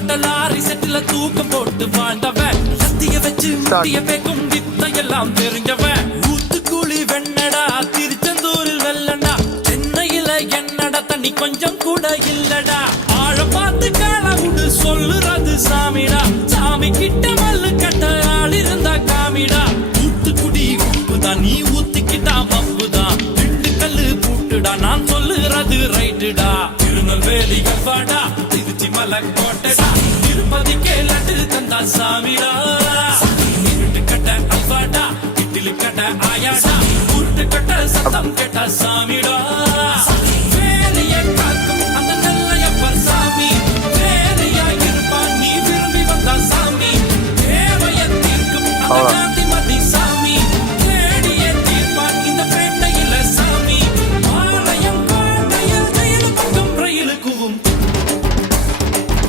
ஓட்ட லாரி செட்டில தூக்கம் போட்டு வாழ்ந்தவன் சத்திய வச்சு முட்டிய பேக்கும் வித்தையெல்லாம் தெரிஞ்சவன் ஊத்துக்குழி வெண்ணடா திருச்செந்தூரில் வெள்ளடா சென்னையில என்னடா தண்ணி கொஞ்சம் கூட இல்லடா ஆழ பார்த்து காலவுடு சொல்லுறது சாமிடா சாமி கிட்ட மல்லு கட்ட ஆள் இருந்தா காமிடா ஊத்துக்குடி உப்புதான் நீ ஊத்திக்கிட்டா மப்புதான் ரெண்டு கல்லு பூட்டுடா நான் சொல்லுறது ரைட்டுடா திருநெல்வேலி எவ்வாடா திருச்சி மலைக்கோட்டடா திருப்பதிக்கே லட்டு தந்தா சாமிடா இருட்டு கட்ட அல்வாடா இட்லி கட்ட ஆயாடா உருட்டு கட்ட சத்தம் கேட்டா சாமிடா